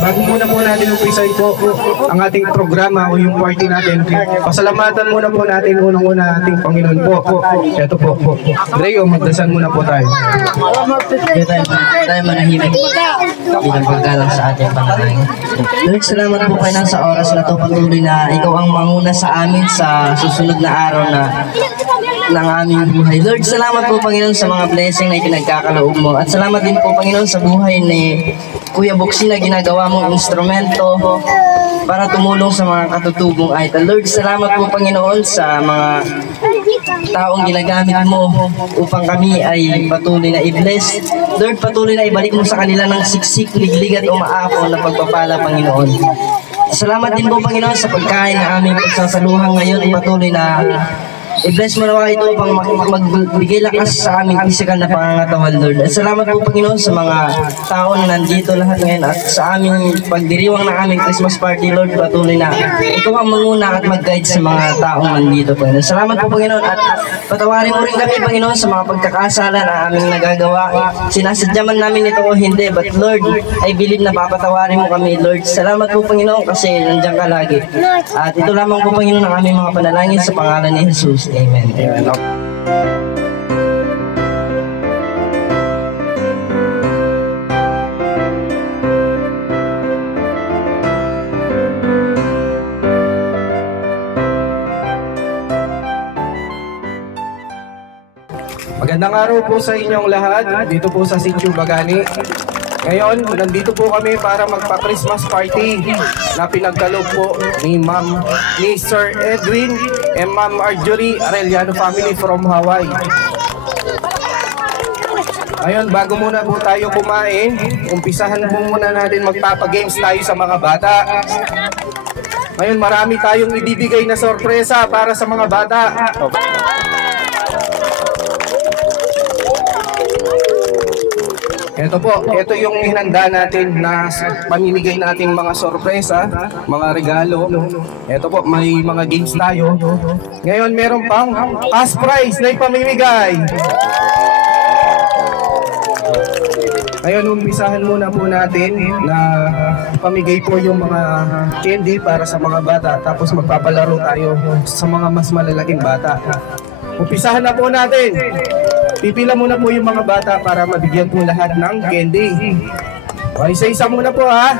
Bago muna po natin umpisahin po ang ating programa o yung party natin, pasalamatan muna po natin unang-una ating Panginoon po. Ito po. Reo, magdasal muna po tayo. Tayo manahimik bilang paggalang sa ating panalangin. Lord, salamat po kayo sa oras na ito. Patuloy na ikaw ang manguna sa amin sa susunod na araw na ng aming buhay. Lord, salamat po Panginoon sa mga blessing na ipinagkakaloob mo. At salamat din po Panginoon sa buhay ni Kuya Buksi na ginagawa mong instrumento para tumulong sa mga katutubong idol. Lord, salamat po Panginoon sa mga taong ginagamit mo upang kami ay patuloy na i-bless. Lord, patuloy na ibalik mo sa kanila ng siksik, liglig at umaapaw na pagpapala, Panginoon. Salamat din po Panginoon sa pagkain na aming pagsasaluhan ngayon. Patuloy na i-bless mo nawa ito upang magbigay lakas sa aming physical na pangangatawan, Lord. At salamat po Panginoon sa mga tao na nandito lahat ngayon at sa aming pagdiriwang ng aming Christmas party, Lord. Patuloy na ikaw ang manguna at mag-guide sa mga taong nandito, Panginoon. Salamat po Panginoon at patawarin mo rin kami Panginoon sa mga pagkakasala na aming nagagawa. Sinasadya man namin ito o hindi, but Lord, I believe na papatawarin mo kami, Lord. Salamat po Panginoon kasi nandiyan ka lagi. At ito lamang po Panginoon ang aming mga panalangin sa pangalan ni Jesus. Amen. Amen. Magandang araw po sa inyong lahat dito po sa Sitio Bagani. Ngayon, nandito po kami para magpa-Christmas party na pinagkaloob po ni Sir Edwin and Ma'am Marjorie Arellano family from Hawaii. Ngayon, bago muna po tayo kumain, umpisahan po muna natin magpapagames tayo sa mga bata. Ngayon, marami tayong ibibigay na sorpresa para sa mga bata. Ito po, ito yung hinanda natin na pamimigay nating mga sorpresa, mga regalo. Ito po, may mga games tayo. Ngayon, meron pang cash prize na ipamimigay. Ngayon, umpisahan muna po natin na pamigay po yung mga candy para sa mga bata. Tapos magpapalaro tayo sa mga mas malalaking bata. Umpisahan na po natin. Pipila muna po yung mga bata para mabigyan po lahat ng candy. O, isa-isa muna po ha.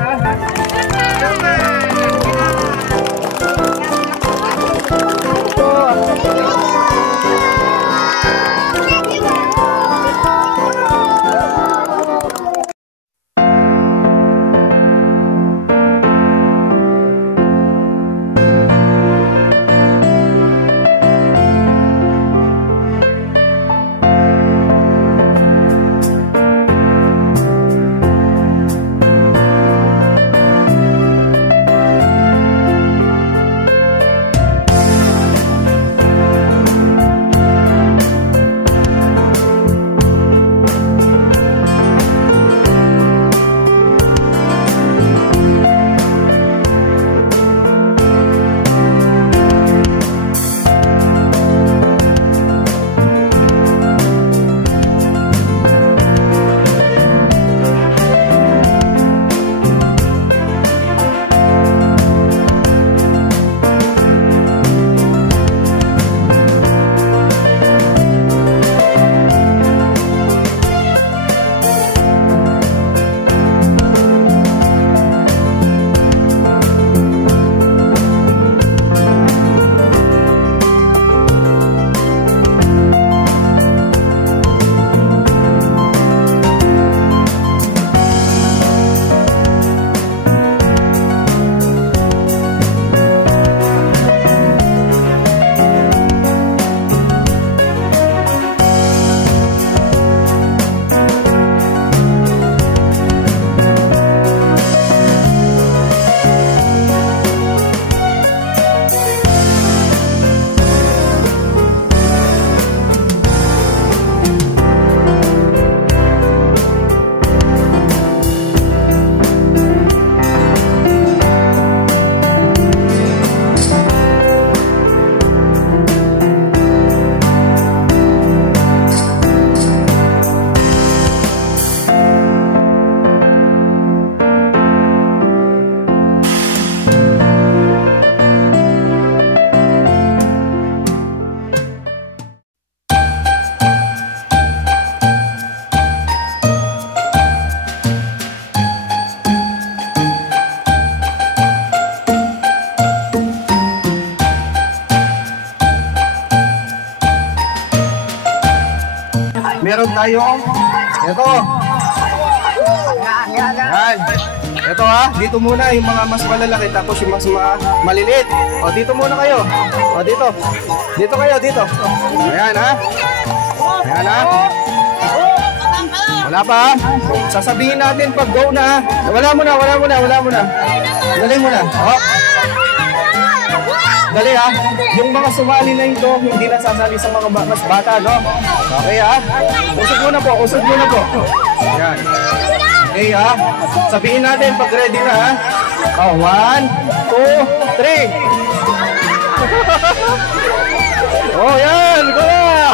meron tayong ito. Yan. Ito ha, dito muna yung mga mas malalaki tapos yung mas maliliit. O dito muna kayo. O dito. Dito kayo, dito. Ayan ha. Ayan ha. Wala pa ha. Sasabihin natin pag go na ha. Wala muna. Dali muna. O. Dali ha. Yung mga sumali na ito, hindi na sasali sa mga mas bata, no? Okay ha. Usog muna po. Ayan. Okay ha. Sabihin natin pag ready na ha. Oh, 1, 2, 3. Oh, yan. Go na.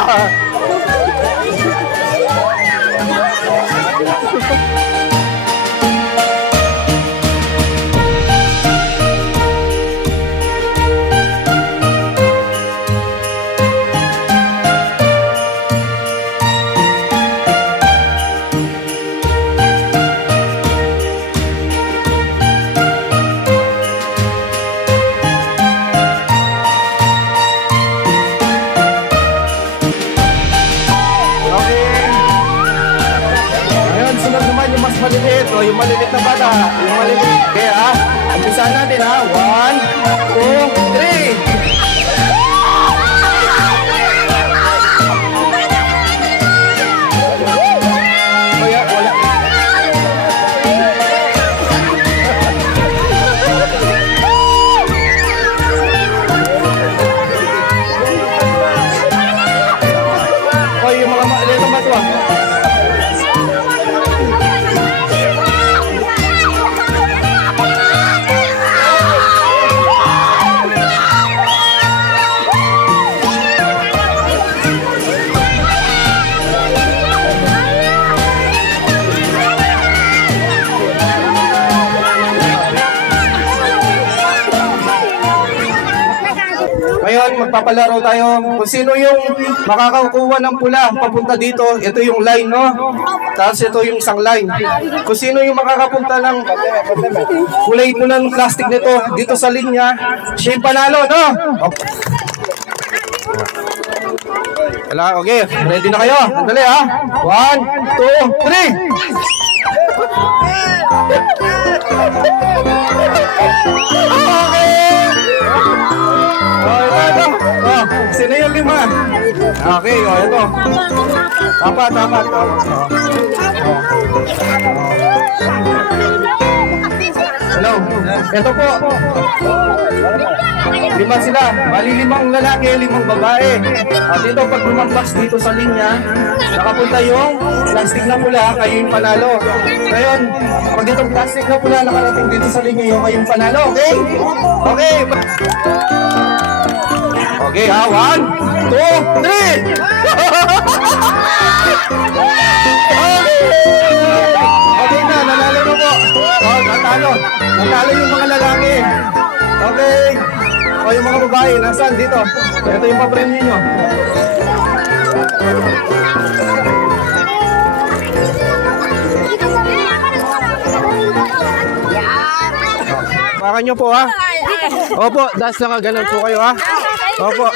Maliliit o yung maliliit na bata, yung maliliit. Kaya ha, umpisahan natin ha. 1, 2, 3. Kaya wala. O yung mga maliliit na bata. Ngayon, magpapalaro tayo. Kung sino yung makakakuha ng pula papunta dito, ito yung line, no? Tapos ito yung isang line. Kung sino yung makakapunta ng kulay pula ng plastic nito dito sa linya, siya yung panalo, no? Okay, ready na kayo? Sandali ha. 1, 2, 3. Ito. Sino yung 5? Okay, ito. Tapat. Hello. Ito po. 5 sila. Bali 5 lalaki, 5 babae. At ito, pag lumampas dito sa linya, nakapunta yung plastic na pula, kayo yung panalo. Ngayon, pag itong plastic na pula nakarating dito sa linya, yung kayong panalo. Okay? Okay. Okay ha, 1, 2, 3. Okay na, nanalo na po. Natalo yung mga lalaki. Okay. O yung mga babae, nasaan dito? Ito yung papremyo nyo. Makan nyo po ha. Opo, das lang ka, ganun po kayo ha. Opo.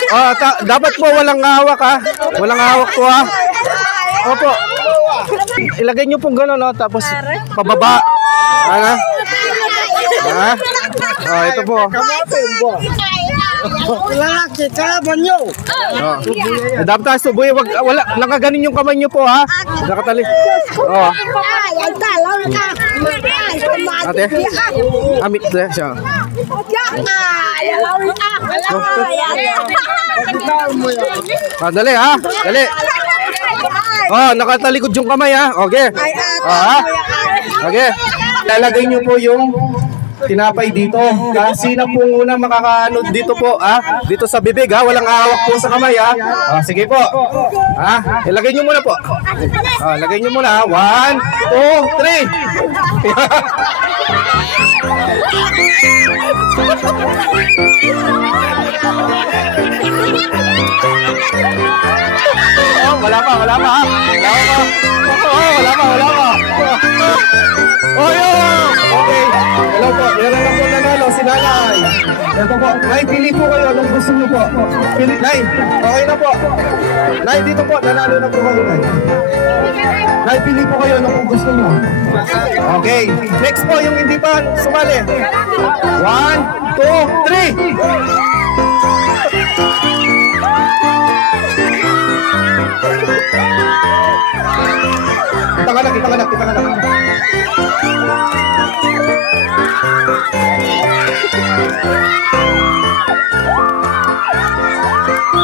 Dapat po walang hawak ha. Walang hawak po ha. Opo. Ilagay nyo pong gano'n, no? Tapos pababa. Ano? Ha? Ito po. Lalaki, kalaban nyo. Dapat tayo subuhi. Wala, nakaganin yung kamay nyo po ha. Nakatali. Ate? Amit na siya. Dali ha. Dali. Nakatalikod yung kamay ha. Okay. Okay. Lalagay nyo po yung tinapay dito. Kasi na po muna makakaano dito po dito sa bibig ha. Walang hawak po sa kamay ha. Sige po. Ilagay nyo muna po. Lagay nyo muna ha. 1, 2, 3. Wala pa ha. Wala pa. Yun. Okay. Hello po, meron na po nanalo si Nanay. Ito po, Nay, pili po kayo anong gusto niyo po. Pili, Nay, okay na po. Nay, dito po, nanalo na po kayo, Nay. Nay, pili po kayo anong gusto niyo. Okay, next po yung hindi pa sumali. 1, 2, 3. Kita ka na.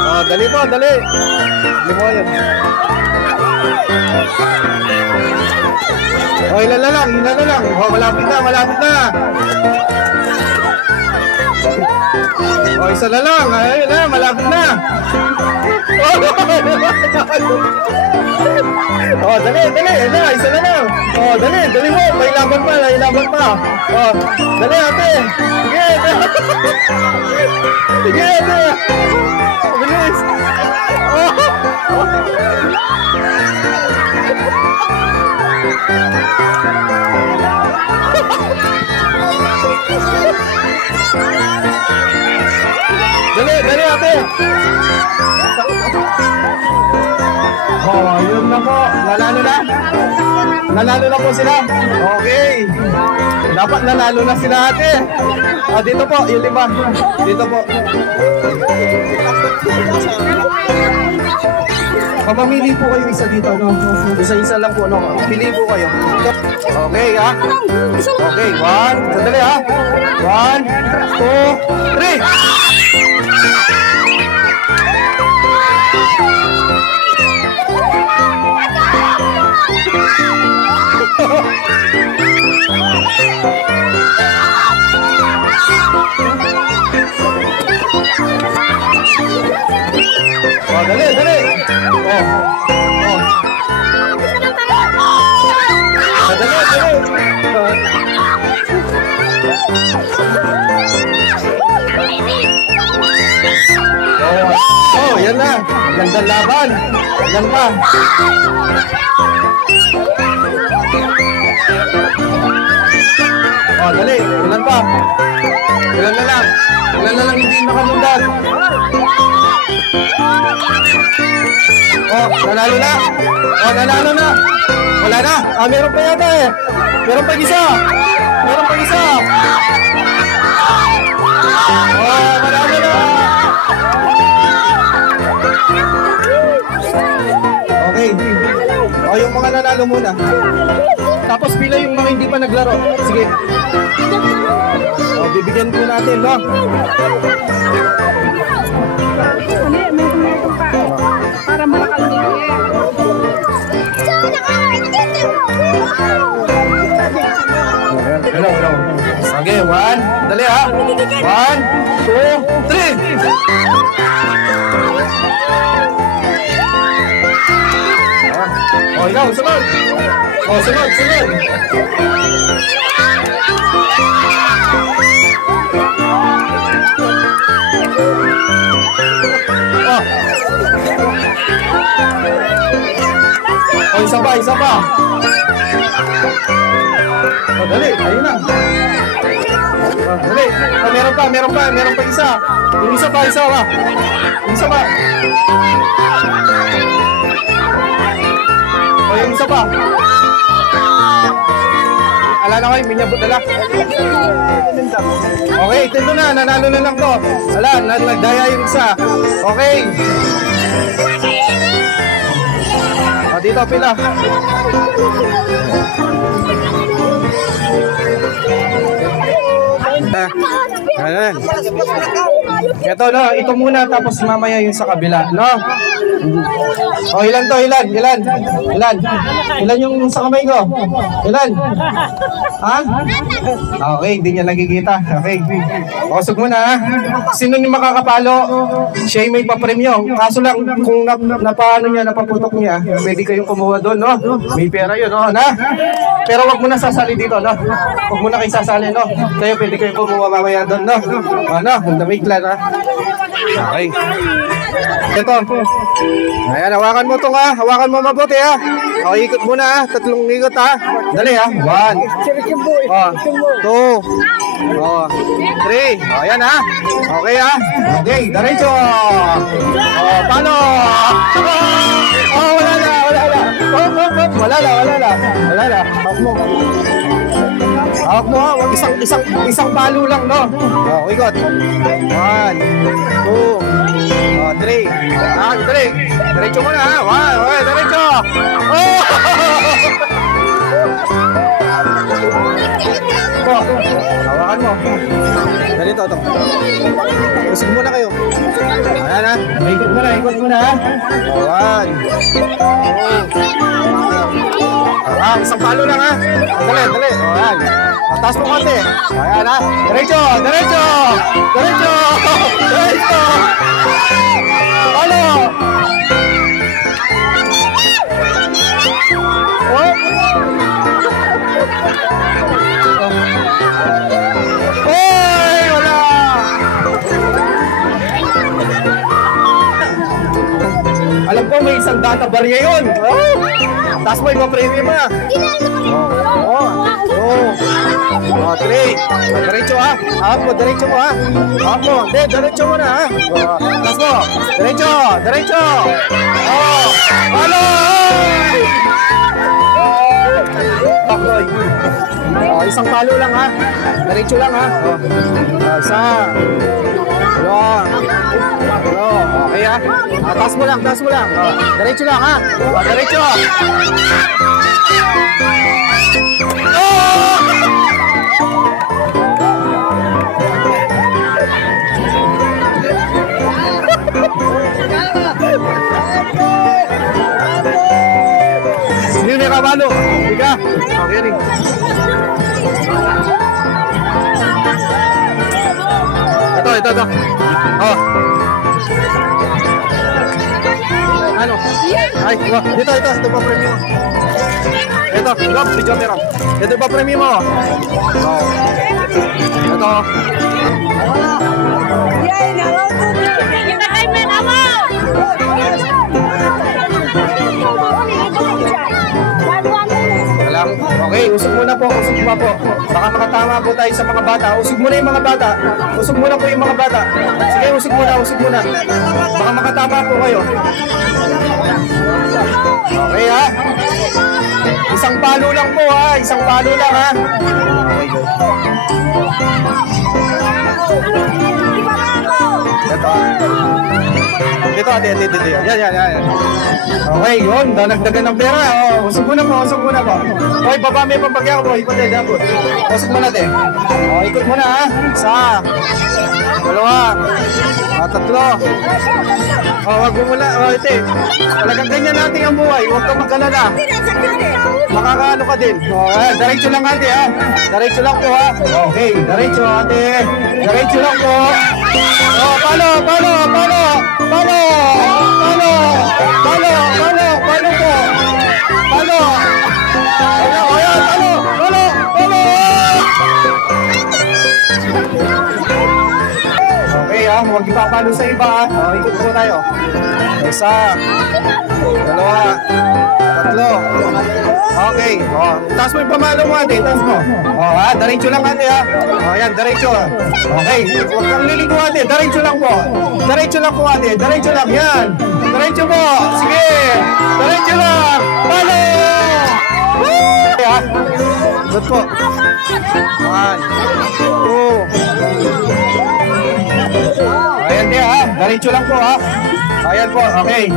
Oh, dali mo, dali. Dali mo yan. Oh, ilan na lang. Oh, malapit na. Oh, isa na lang. Ayun na, malapit na. Oh, dali. Ayun, isa na lang. Oh, dali mo. May laban pa. Oh, dali ate. Sige, ate. Bilis. Dali ate. Oh, yun na po. Nanalo na po sila. Okay. Dapat nanalo na sila ate. Ah, dito po, yung 5. Dito po. Mamamili po kayo isa dito, no? Isa-isa lang po, no? Pili po kayo. Okay, ha? Okay, 1. Sandali, ha? 1, 2, 3. Oh, dali. Oh. Oh, yan na. Gandang laban. Ganda. Oh, dali. Ilan pa? Ilan na lang hindi nakamundan. Oh, nanalo na. Wala na. Ah, meron pa yata eh. Meron pa isa. Oh, manalo na. Okay. Oh, yung mga nanalo muna. Tapos pila yung mga hindi pa naglaro. Sige. Oh, bibigyan po natin, no? Para makakalimutan. Hello. Okay, 1. Dali ha. 1, 2, 3. Oh, ikaw, sunod. Oh, sunod. Oh, isa pa. Oh, dali, ayun na. Oh, dali. Oh, meron pa isa. Yung isa pa. Oh, yung isa pa. Ala na kayo, minyabot dala. Okay, ito na, nanalo na lang to. Ala, nagdaya yung isa. Okay. Oh, dito, pila. Ayan. Ito, no, ito muna, tapos mamaya yung sa kabila, no? Oh, ilan to? Ilan yung sa kamay ko? Ilan? Ha? Okay, hindi niya nakikita. Okay. Osog muna, ha? Sino yung makakapalo? Siya yung may papremyo. Kaso lang, kung napaputok niya, pwede kayong kumuha doon, no? May pera yun, no? Na? Pero wag mo na sasali dito, no? Wag mo na kayo sasali, no? Kayo pwede kayong kumuha mamaya doon, no? Ano? Ang damig lang, ha? Okay. Ito. Ayan, hawakan mo ito ha. Hawakan mo mabuti ha. O, ikot muna ha. 3 ikot ha. Dali ha. 1. 2. 3. O, ayan ha. Okay ha. Okay, diretso. O, paano? Oh, wala na. Wala na. Hawak mo. Hawak mo ha. Isang palo lang, no? O, ikot. 1. 2. 3. Dali. Diretso mo na ha. 1. Okay, diretso. Oh! Ito. Hawakan mo. Dali ito. Usig muna kayo. Ayan ha. Ikot mo na ha. 1. 2. Isang palo lang ha. Dali. Ayan. Taas mo konti. Ayan ha. Diretso. Palo. Oh. Hoy, wala. Alam ko may isang data barya yun. Oh. Taas mo yung premium mo na. Oh, 3. Diretso ha. Hawak mo, diretso mo ha. Hawak mo. Hindi, diretso mo na ha. Taas mo. Diretso. Oh. Palo. Bakoy. Oh, isang palo lang ha. Diretso lang ha. Isa. Dalawa. Okay ha. Taas mo lang. Diretso lang ha. Diretso. Oh! Hindi may kabalo. Higa. Okay rin. Ito. Oh. Ano? Ay, ito pa premium. Ito, video meron. Ito pa premium mo. Oh. Ito. Okay, usog muna po. Baka makatama po tayo sa mga bata. Usog muna yung mga bata. Sige, usog muna. Baka makatama po kayo. Okay ha? Isang palo lang po ha. Ito, ate. Yan. Okay, yun. Danagdagan ng pera. Oh, usog muna po. Okay, baba may pampagyan ko po. Ikot din, dapat. Usog muna natin. Oh, ikot muna ha. 1. 2. 3. Oh, wag mo muna. Oh, ito. Talagang ganyan natin ang buhay. Huwag kang mag-alala. Makakaano ka din. Oh, diretso lang ate ha. Diretso lang po ha. Okay, diretso ate. Diretso lang po. Oh, palo po. Palo. Okay ha, huwag ipapalo sa iba ha. Oh, ikot po tayo. 1, 2, 3. Okay. Oh, taas mo yung pamalo mo ate, taas mo. Oh, ha, diretso lang ate ha. Oh, yan, diretso. Okay, huwag kang liliko ate, diretso lang po. Diretso lang, yan. Diretso mo. Sige. Diretso lang. Palo! Okay ha. Good po. 1, 2. Ayan din ha, diretso lang po ha. Ayan po, okay.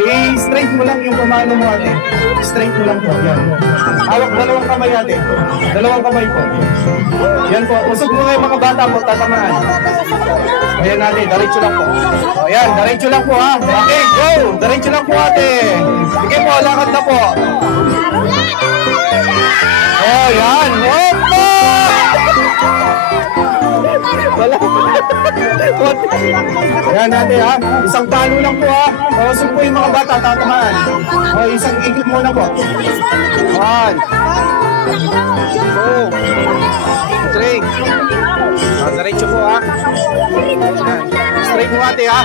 I-straight mo lang yung pamalo mo ate. Straight mo lang po, yan. Hawak dalawang kamay ate. Dalawang kamay po. Yan po, usog mo nga yung mga bata po, tatamaan. Ayan ate, diretso lang po. O yan, diretso lang po ha. Okay, go! Diretso lang po ate. Sige po, lakad na po. Oh, yan. Opo! Wala. Yan ate ha. Isang talo lang po ha. Usog po yung mga bata, tatamaan. O, isang ikot muna po. 1, 2, 3. Diretso po ha. Yan. Straight mo ate ha.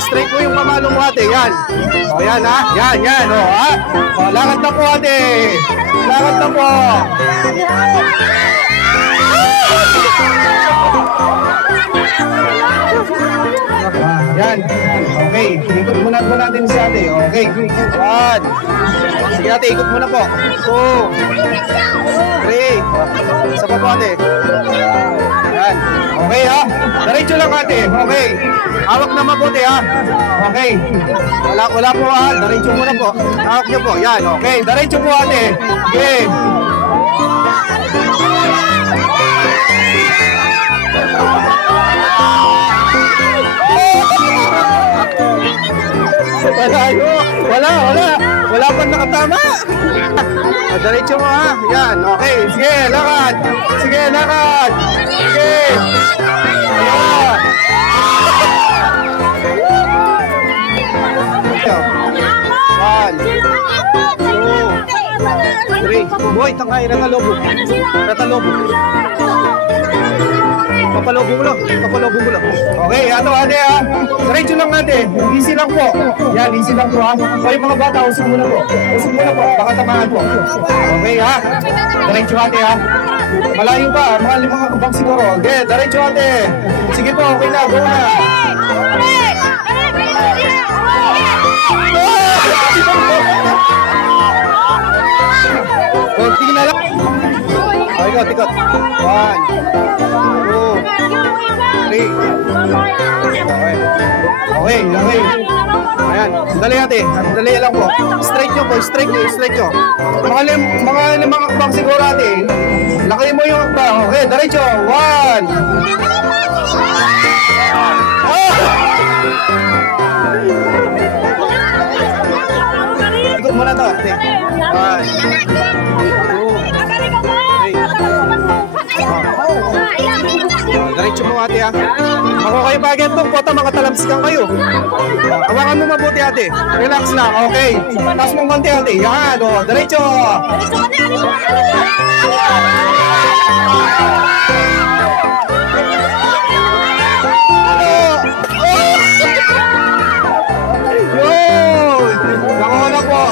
Straight mo yung pamalo mo ate. Yan. O yan ha. Yan. O ha. O, lakad na po ate. Lakad na po. Yan. Okay. Ikot muna po natin si ate. Okay. 1. Sige ate, ikot muna po. 2, 3. Isa pa po ate. Yan. Okay ha. Diretso lang ate. Okay. Hawak na mabuti ha. Okay. Wala po ha. Diretso muna po. Hawak niyo po. Yan. Okay. Diretso po ate. Okay. Wala pa nakatama. Diretso mo ha. Yan, okay. Sige, lakad. Sige. Ayan. 1, 2, 3. Boy, tangay, ratalobo. Papalobo mo lang. Okay, ato ate ha. Diretso lang ate. Easy lang po. Yan, easy lang po ha. O yung mga bata, usog muna po. Baka tamaan po. Okay ha. Diretso ate ha. Malayo pa. Mga 5 kabang siguro. Okay, diretso ate. Sige po, okay na. Go na. Tingin na lang. Ikot. 1, 2, 3. Okay. Ayan, dali ate. Dali lang po. Straight nyo. Mga 5 kabang siguro ate. Laki mo yung ba. Okay, diretso. 1. Ikot muna to ate. 1, 2, 3. Diretso mo ate ha. Ako kayo bagay itong kota, mga talamsikan kayo. Hawakan mo mabuti ate. Relax lang, okay. Taas mong konti ate. Yan, o. Diretso. Yun. Nakuha na po.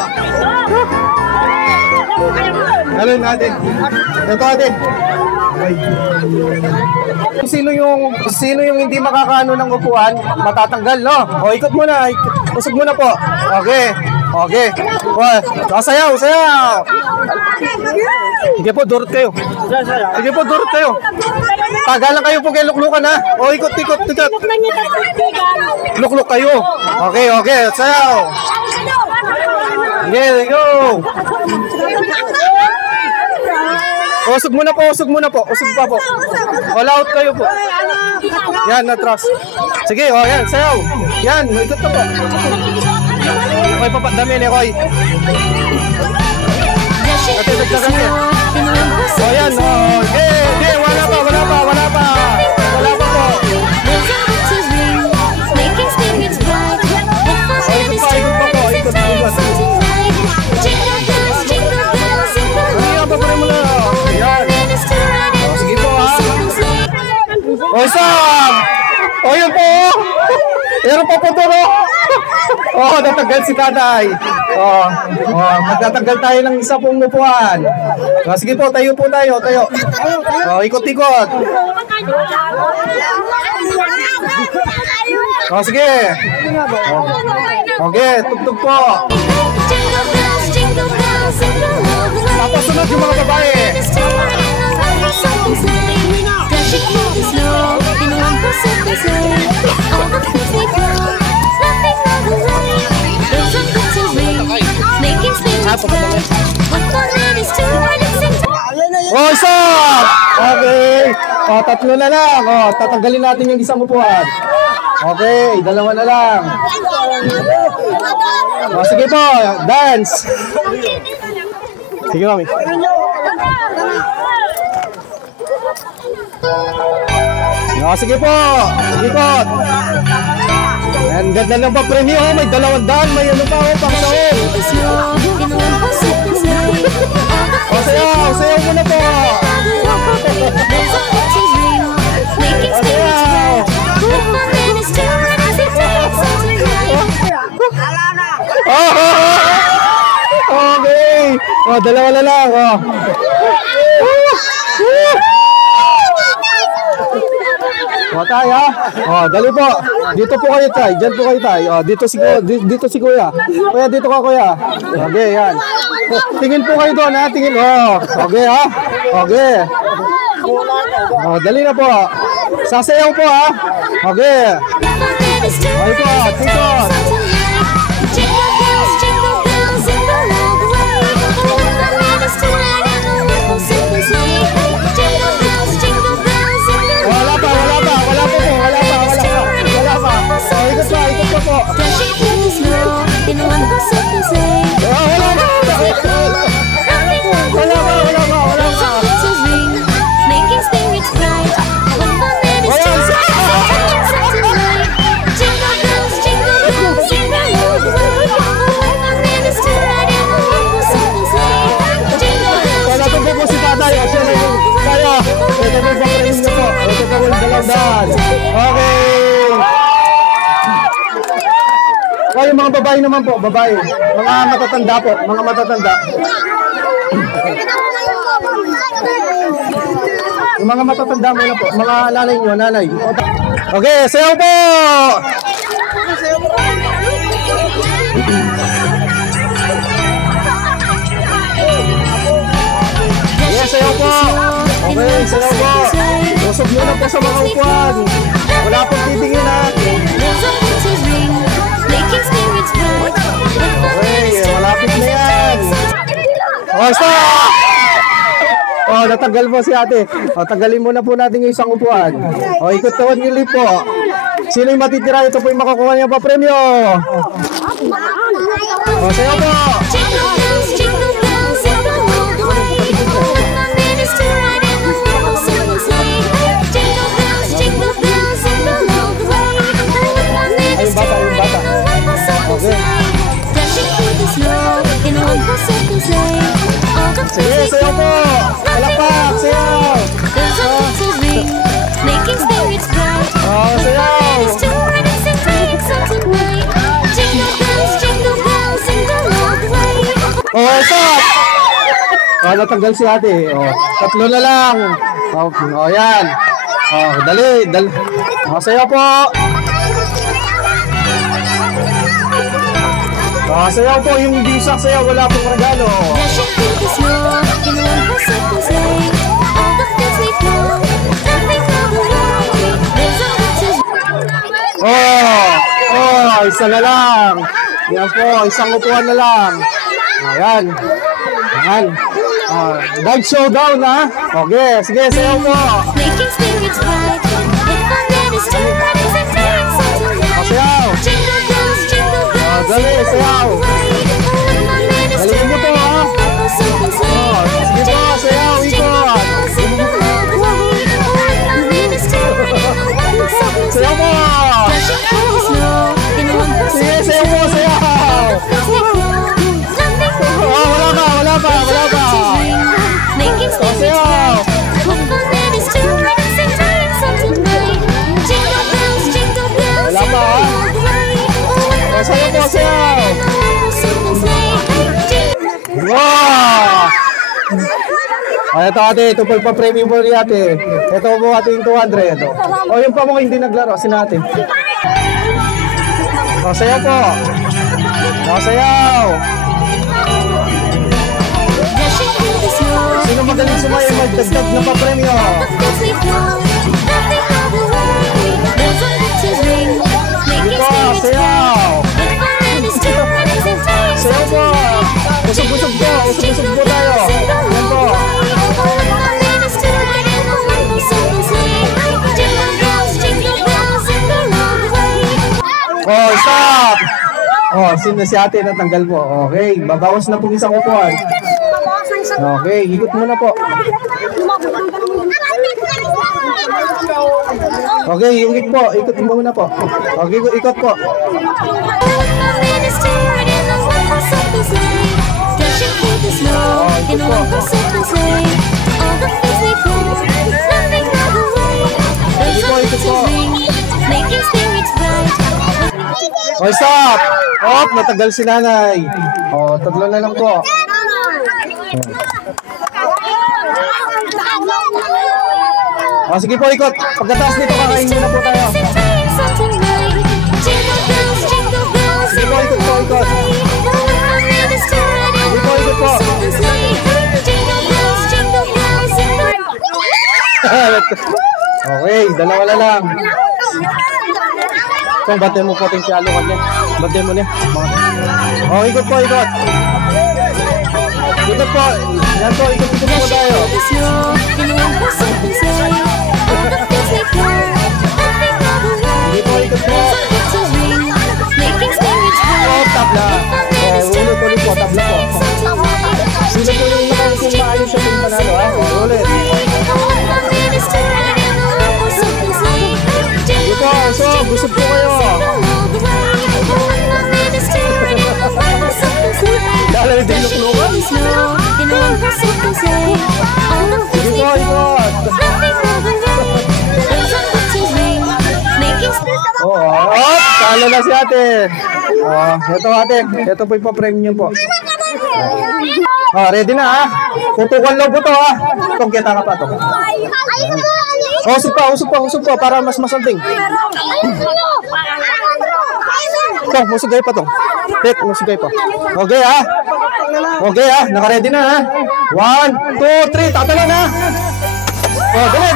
Galon natin. Ito ate. Okay. Sino yung hindi makakaano ng upuan, matatanggal, no? O, ikot muna. Usog muna po. Okay. Sayaw. Sige po, durot kayo. Tagalan kayo po kay luklukan, ha? O, ikot. Lukluk kayo. Okay. Sayaw. Okay, go. Usog muna po. Usog pa po. All out kayo po. Yan, natras. Sige, yan, sayaw. Yan, ikot na po. Okay, papadami ni Koy. Yan, wala pa po. Sam! O yun po! Meron pa po doon, oh, natanggal si tatay. Magtatanggal tayo ng isa pong upuan. Sige po, tayo. Ikot-ikot. Sige. Okay, tugtog po. Tapos sunod yung mga babae. Oh, isa! Okay. Oh, tatlo na lang. Oh, tatanggalin natin yung isang upuan. Okay, dalawa na lang. Oh, sige po, dance. Sige, mami. Oh, sige po. Ikot. Ang ganda ng pa-premyo, oh. May 200, may ano pa, oh, Panginoon. O, sayaw, sayaw mo na po. O, sayaw. Okay. O, dalawa na lang, o. O, tayo, o, dali po. Dito po kayo, tay. Diyan po kayo, tay. O, dito si kuya. Kuya, dito ka, kuya. Okay, yan. Tingin po kayo doon, ha? Tingin, o. Okay, ha? Okay. O, dali na po. Sasayaw po, ha? Okay. Okay po, dito. Wala pa. Ikot pa po. Okay. O, yung mga babae naman po, babae. Mga matatanda po, mga matatanda. Yung mga matatanda muna po, mga nanay nyo, nanay. Okay, sayaw po! Yes, sayaw po! Okay, sayaw po! Usog nyo na po sa mga upuan. Wala pong titingin, ha? Okay, malapit na yan. Oh, stop! Oh, natanggal po si ate. Oh, tanggalin muna po natin yung isang upuan. Oh, ikot tawad yung lip po. Sino yung matitira? Ito po yung makakuha niya pa premyo. Oh, sayo po. Ay, yung bata. Okay. Sige, sayo po! Palakpak! Sayaw! Oh, sayaw! Oh, stop! Oh, natanggal si ate. Oh, tatlo na lang. Oh, yan. Oh, dali. Oh, sayaw po! Oh, sayaw po, yung hindi sayaw, wala pong regalo. Isa na lang. Yan po, isang upuan na lang. Ayan. Dive showdown, ha? Okay, sige, sayaw po. Sayaw. Dali, sayaw. Daliin niyo po, ha? Sige po, sayaw, ikot. Sayaw po. Sige, sayaw po, sayaw. Wala pa. Sayaw. Wala pa, ha? Sayaw po, sayaw. Wow! Ay, ito ate, ito po pa-premium po ni ate. Ito po ating 200. Ito. O, yung pa mo hindi naglaro, sinati. O, sayaw po. O, sayaw. Sino magaling sumayaw magdagdag na pa-premium? Dito, sayaw. Sayaw po. Usog-usog po tayo. Yan po. Oh, stop! Oh, sino si ate natanggal po? Okay, babawas na po isang upuan. Okay, ikot muna po. Okay, ikot po. Ikot mo muna po. Okay, ikot po. Oh, stop! Oh, matagal si nanay. Oh, tatlo na lang po. Oh, sige po, ikot. Pagkatapos nito, kakain muna po tayo. Sige po, ikot po, ikot. Sige po, ikot po. Okay, dalawa na lang. Kung bate mo po ting pialo kanya. Bate mo niya. Oh, ikot po, ikot. Ikot po. Yan po, ikot po tayo. Hindi po, ikot po. Oh, tabla. Oh, ulit po, tabla po. Sino po yung kung maayos siya yung panalo, ha? Ulit. Ito, so, gusto po kayo. Dahil din yung klukan. Ito, ikot. Oh, talo na si ate. Oh, ito ate. Ito po ipapremyo po. Oh, ready na ha. Putukan lang po to ha. Itong kita ka pa to. Usok pa para mas masanting. Ito, musugay pa to. Tek, musugay pa. Okay ha. Okay ha, naka-ready na ha. 1, 2, 3, tatalo na. Oh, dali.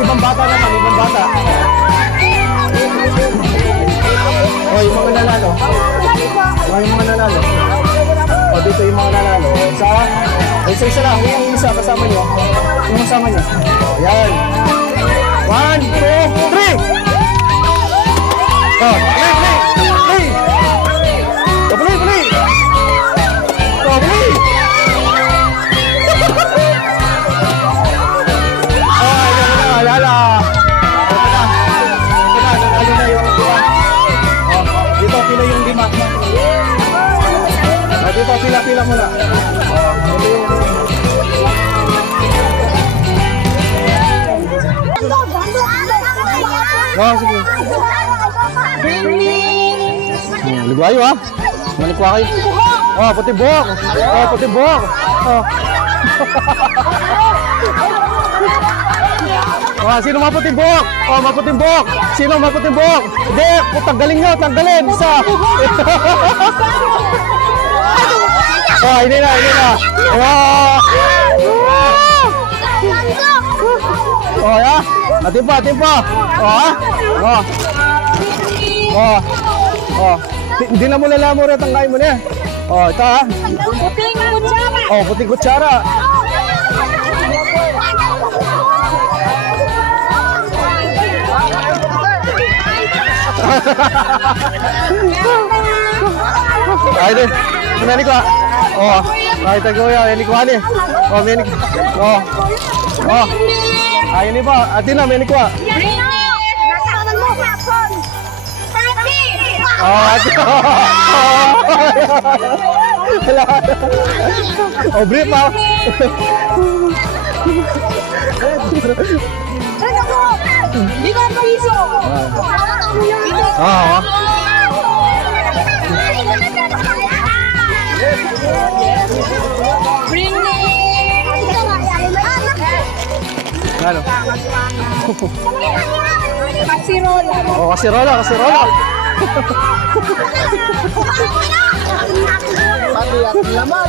Ibang bata naman, ibang bata. Oh, yung mga nanalo. Yung mga nanalo. Oh, dito yung mga nanalo. Isa lang. Yung isa kasama nyo. Yung kasama nyo. Oh, yan. 1, 2, 3. Oh, play. Oh, play. Oh, play. Alala. Nanalo na yung dima. Oh, dito pila yung dima. Oh, dito pila muna. Oh, ito yung oh, sige. Ligwayo ha. Malikwa kayo. Oh, puti buhok. Oh. Oh, sino maputing buhok? Oh, maputing buhok. Sino maputing buhok? Hindi, tanggalin nyo, tanggalin. Isa. Oh, hindi na. Oh. Oh, ya. Atimpa. Oh. Hindi na mo nalaman rin tanggain mo na. Oh, ito ha. Puting kutsara. Oh, puting kutsara. Ay deh, menik ko. Oh, ay tago ya, menik ko ani. Oh, menik. Oh. Ay ini ba, atin na menik ko. Oh, atin. Oh, brief pa. Di ba pa iso? Oo. Bring me. Ano? Kasirola. Oh, kasirola. Pati at laman.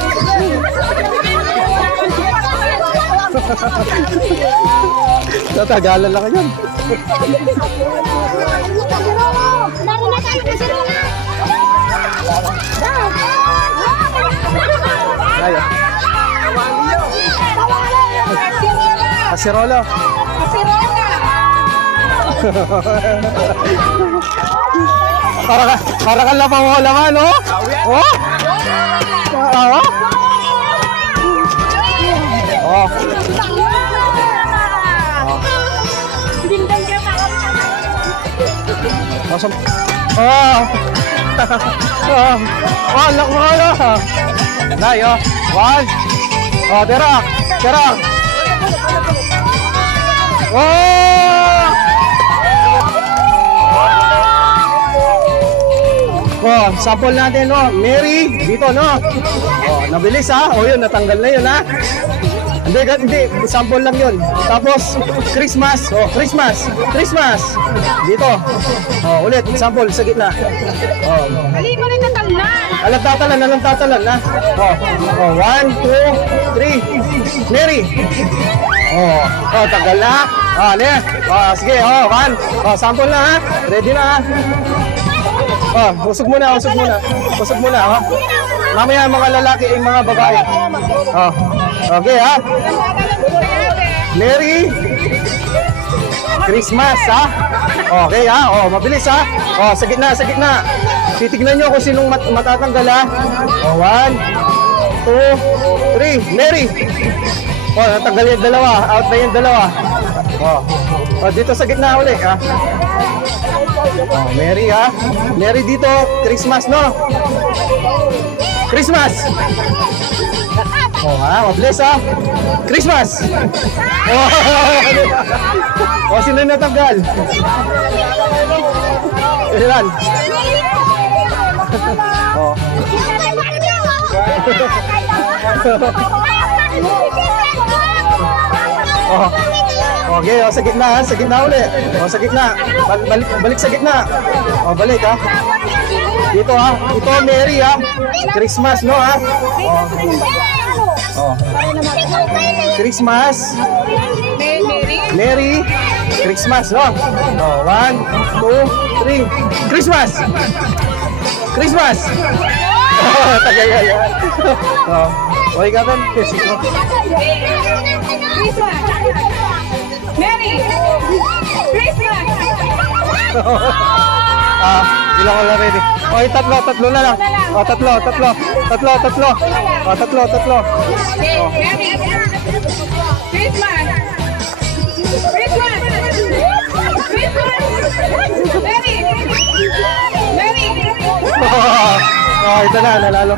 Tatagalan lang yan. Ayo. Kasirola. Para ka lapang mo laman, oh? Oh? Oh? Oh. Masam. Oh. Oh. Oh, lak mo na. Nay, oh. One. Oh, terak. Terak. Oh! Oh, sample natin, no? Mary, dito, no? Oh, nabilis, ha? Oh, yun, natanggal na yun, ha? Hindi, sample lang yun. Tapos, Christmas. Oh, Christmas. Christmas. Dito. Oh, ulit, sample sa gitna. Oh. Ali mo rin natalan. Alam tatalan, ha? Oh, oh, 1, 2, 3. Mary. Oh, oh, tagal na. Oh, ne. Oh, sige, oh, 1. Oh, sample na, ha? Ready na, ha? Oh, usog muna, usog muna. Usog muna, ha? Mamaya mga lalaki ay mga babae. Oh, okay, ha? Merry Christmas, ha? Okay, ha? Oh, mabilis, ha? Oh, sa gitna, sa gitna. Titignan nyo kung sinong matatanggal, ha? Oh, 1, 2, 3. Merry. Oh, natanggal yung dalawa. Out na yung dalawa. Oh, oh, dito sa gitna uli, ha? Oh, Mary, ha? Mary dito, Christmas, no? Christmas! Oh, ha? Mabilis, ha? Christmas! Oh, oh, sino natanggal? Ilan? Oh. Oh. Okay, oh, sa gitna, ha? Sa gitna ulit. Oh, sa gitna. Balik sa gitna. Oh, balik, ha? Dito, ha? Ito, Mary, ha? Christmas, no, ha? Oh. Oh. Christmas. Mary. Christmas, no? Oh, 1, 2, 3. Christmas. Christmas. Oh, tagay yan. Oh. Okay ka ba? Christmas. Merry Christmas. Ilang ko na ready. Okay, tatlo na lang. Oh, tatlo. Oh, tatlo. Okay, Merry Christmas. Christmas. Merry. Oh, ito na, nalalo.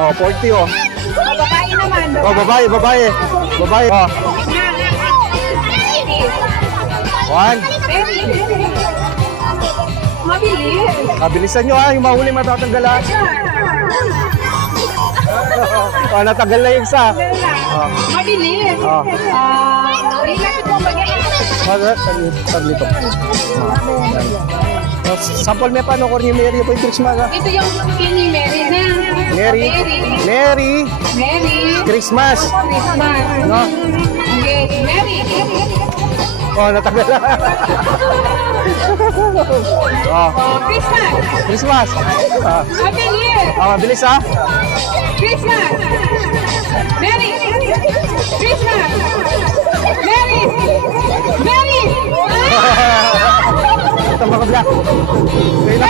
Oh, 40, oh. Babae naman. Oh, babae. Oh. 1. Mabilis. Bilisan nyo, ha, yung mahuli matatanggal, ha. Oh, natanggal na yung isa. Oh. Mabilis. Oh. Ilan po Saglito. Oh, sample me pa, no, Corny Mary, po yung Christmas, ha. ito yung kini Mary na. Mary. Christmas. Christmas. No? Okay, Mary. Oh, natanggal na. Oh, Christmas. Christmas. Ah, Happy New Year. mabilis, ha. Christmas. Mary. Christmas. Mary. Ito mga black. Okay na.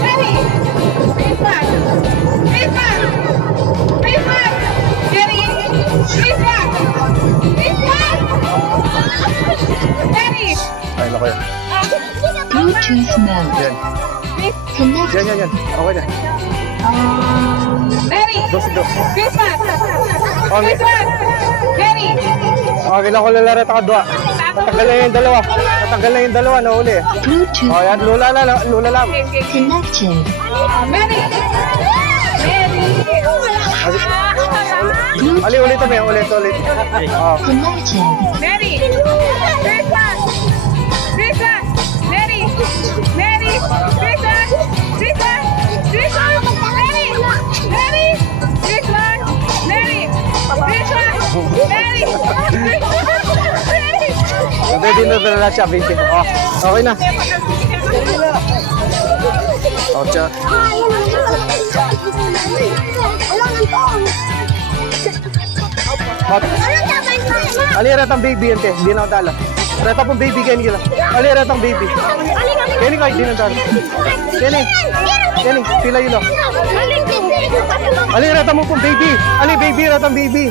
Mary. Christmas. Mary. Christmas. Mary. Ay, lako yan. Bluetooth mode. Yan. Connect. Yan. Okay na. Mary. Dos. Christmas. Okay. Mary. Okay lang ko lalarata ka doa. Natanggal na yung dalawa, nahuli. Bluetooth Oh, yan, lula lang. connected. Mary. Ulit. Oh. Connected. Mary. Christmas. Mary. Christmas. Mary. Christmas. Pwede na siya, 20. Oh, okay na. Oh, tiyan. Ali retang baby ente, di na tala. Reta pong baby kaya nila. Ali retang baby. Kani kay di na tala. Kani, pila yun. Ali reta mo pong baby. Ali baby retang baby.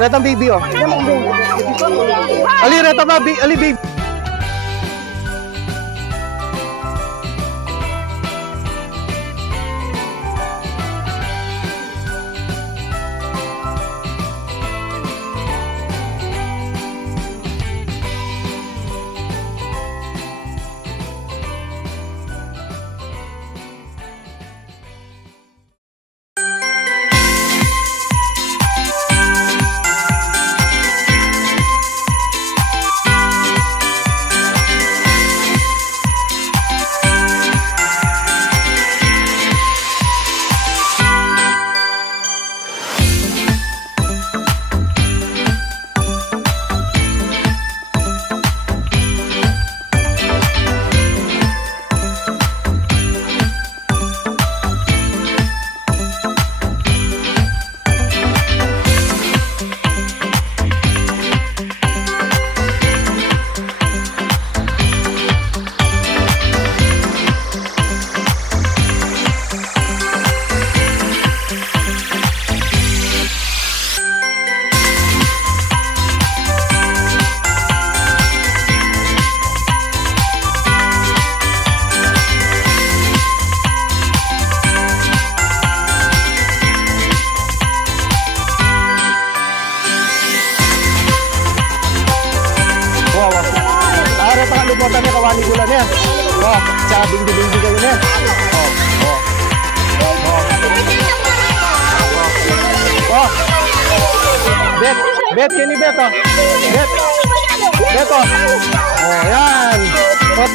Retang baby oh. Ali reta baby, ali baby. Lupotan niya, kawali gula niya. Oh, tsaka bindi-bindi kayo niya. Oh. Bet, kini bet oh. Bet oh. Oh, yan. Oh.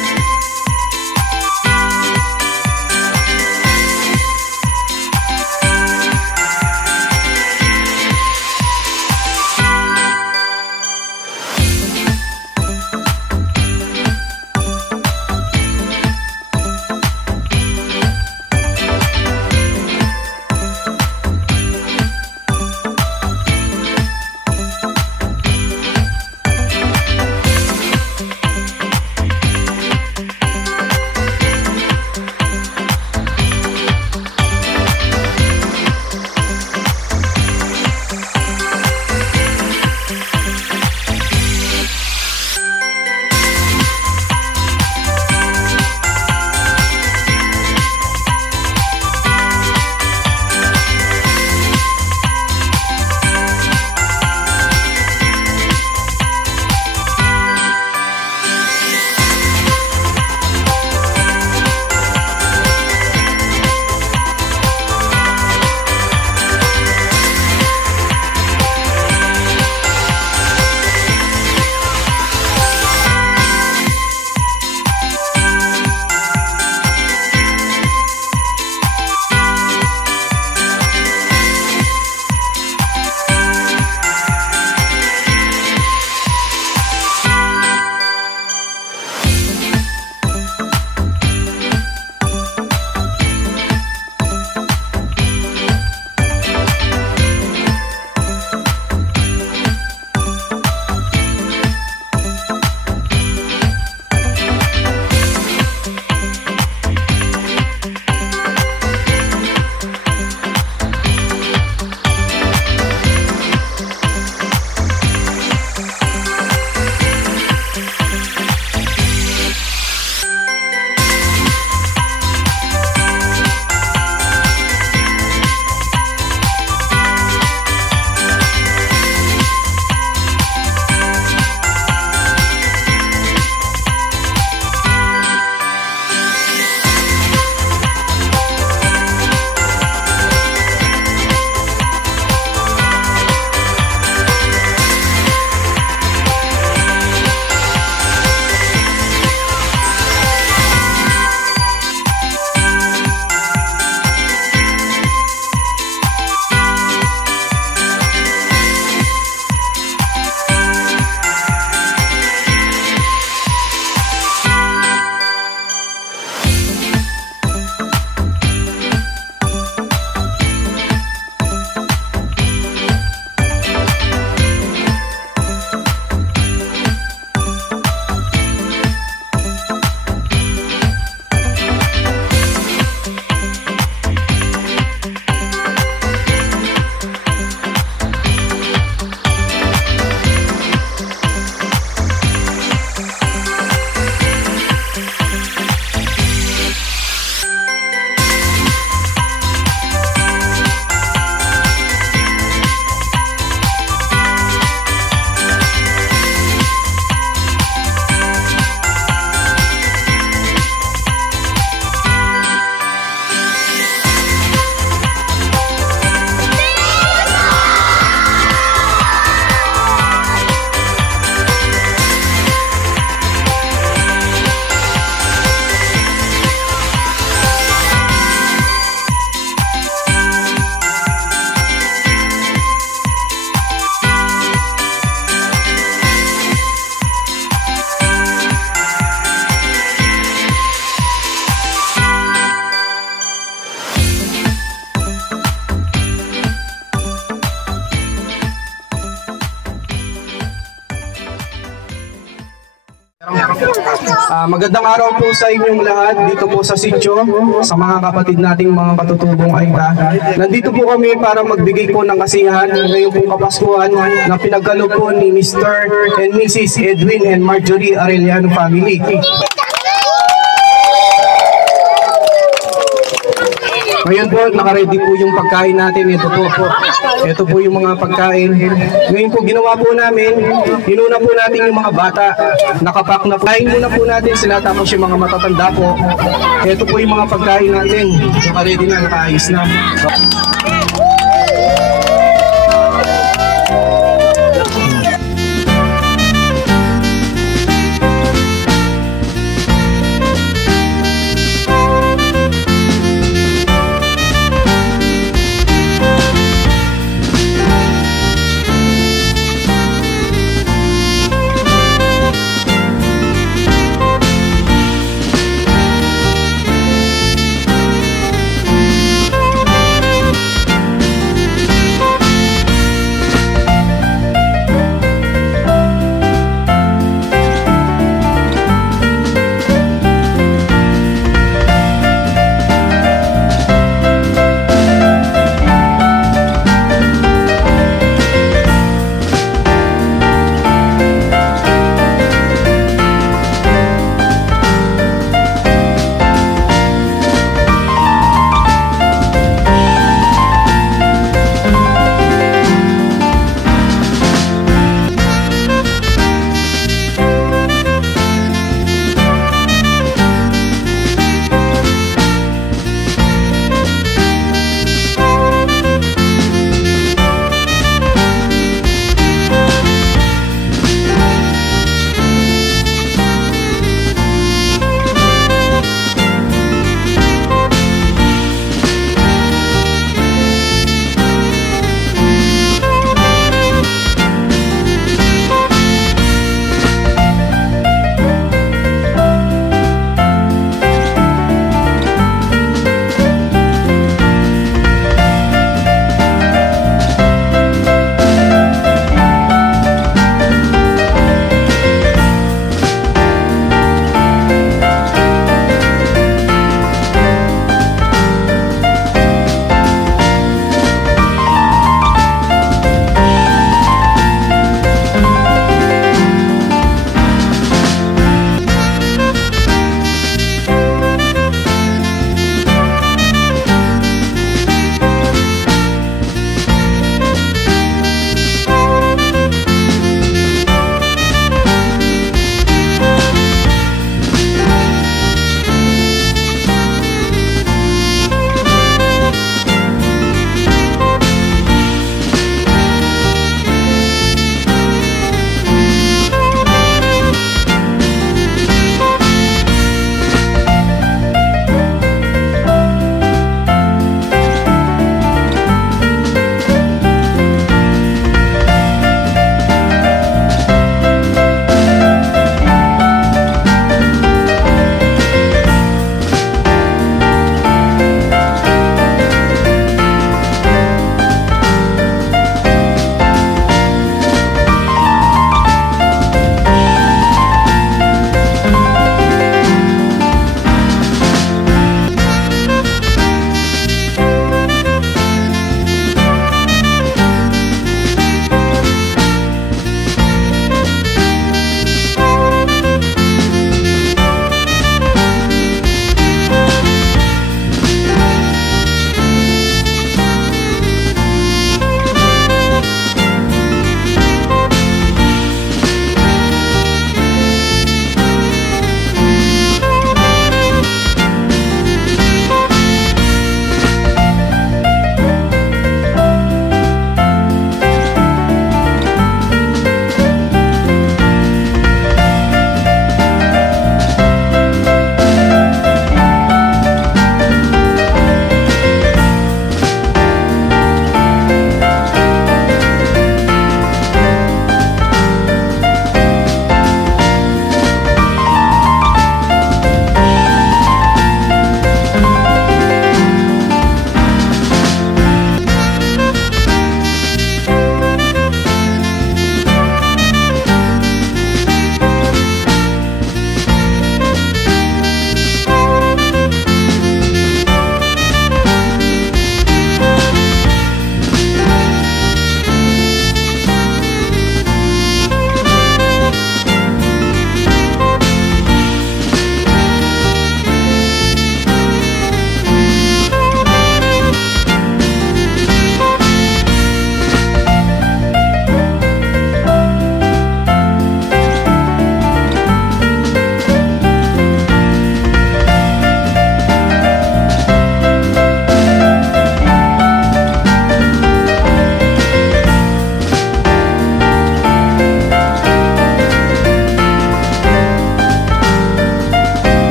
Magandang araw po sa inyong lahat dito po sa sitio, sa mga kapatid nating mga katutubong Aita. Nandito po kami para magbigay po ng kasiyahan ngayong pong Kapaskuhan na pinagkaloob po ni Mr. and Mrs. Edwin and Marjorie Arellano family. Ngayon po, nakaready po yung pagkain natin. Ito po yung mga pagkain. Ngayon po, ginawa po namin, inuna po natin yung mga bata. Nakapak na po. Kain muna po natin sila, tapos yung mga matatanda po. Ito po yung mga pagkain natin. Nakaready na, nakaayos na.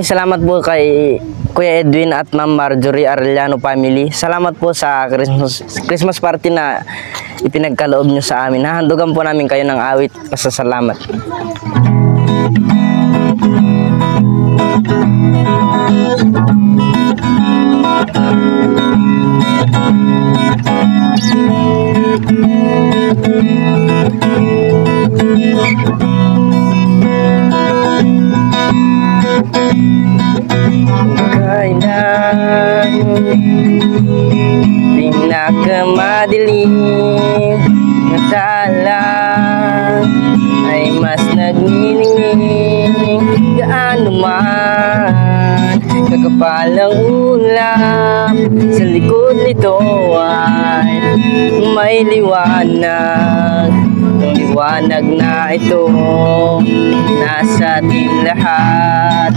Maraming salamat po kay Kuya Edwin at Ma'am Marjorie Arellano family. Salamat po sa Christmas party na ipinagkaloob nyo sa amin. Hahandugan po namin kayo ng awit. Pasasalamat. Pinakamadilim na tala ay mas nagningning gaano man kakapalang ulap. Sa likod nito ay may liwanag. Ang liwanag na ito nasa ating lahat.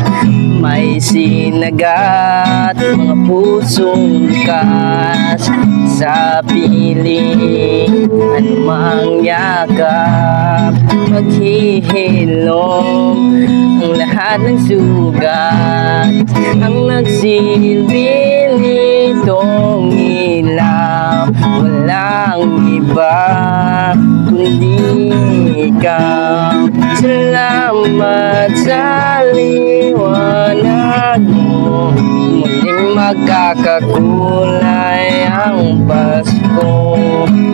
May sinagat mga pusong bukas sa piling anumang yakap. Maghihilom ang lahat ng sugat. Ang nagsilbi nitong ilaw, walang iba kundi ikaw. Salamat sa liwanag mo, muling magkakakulay ang Pasko.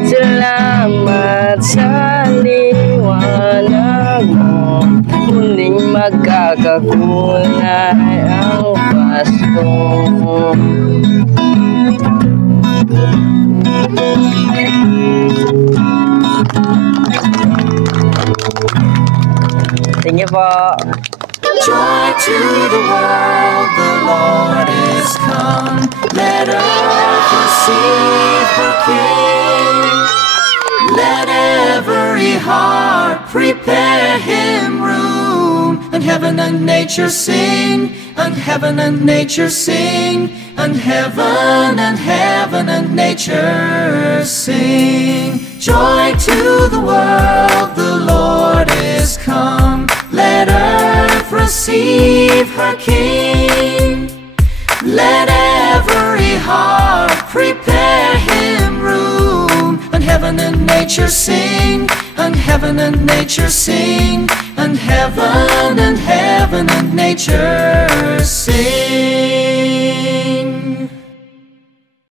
Salamat sa liwanag mo, muling magkakakulay ang Pasko. Thank you po. Joy to the world, the Lord is come. Let earth receive her King. Let every heart prepare him room. And heaven and nature sing, and heaven and nature sing, and heaven and nature sing. Joy to the world, the Lord is come. Let earth receive her King. Let every heart prepare him room. And heaven and nature sing, and heaven and nature sing, and heaven and nature sing.